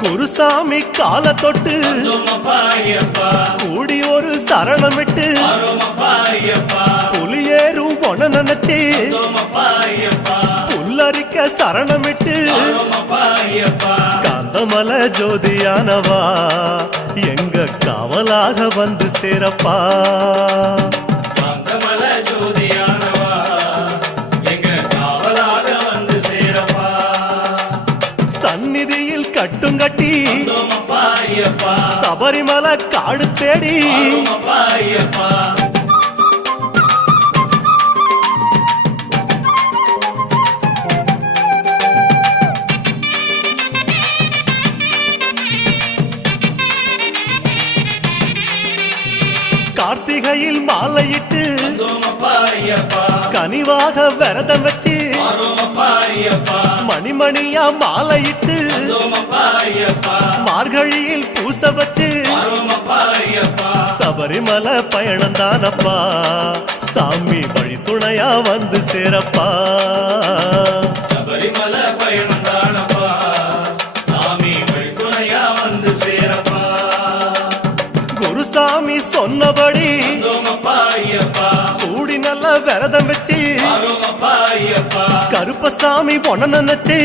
குருசாமி கால தொட்டு கூடி ஒரு சரணமிட்டு புலியேறும் பொன நினைச்சு புல்லரிக்க சரணமிட்டு காந்தமல ஜோதியானவா எங்க காவலாக வந்து சேரப்பா. சந்நிதியில் கட்டுங்கட்டி சபரிமலை காடு தேடி கார்த்திகையில் மாலையிட்டு கனிவாக விரதம் வச்சு மணிமணியா மாலையிட்டு மார்கழியில் பூச வச்சு சபரிமலை பயணம் தானப்பா சாமி வழி துணையா வந்து சேரப்பா. சபரிமலை பயணம் தானப்பா சாமி வழி துணையா வந்து சேரப்பா. குருசாமி சொன்னபடி கூடி நல்ல விரதம் வச்சு கருப்பசாமி பொண்ண நினைச்சு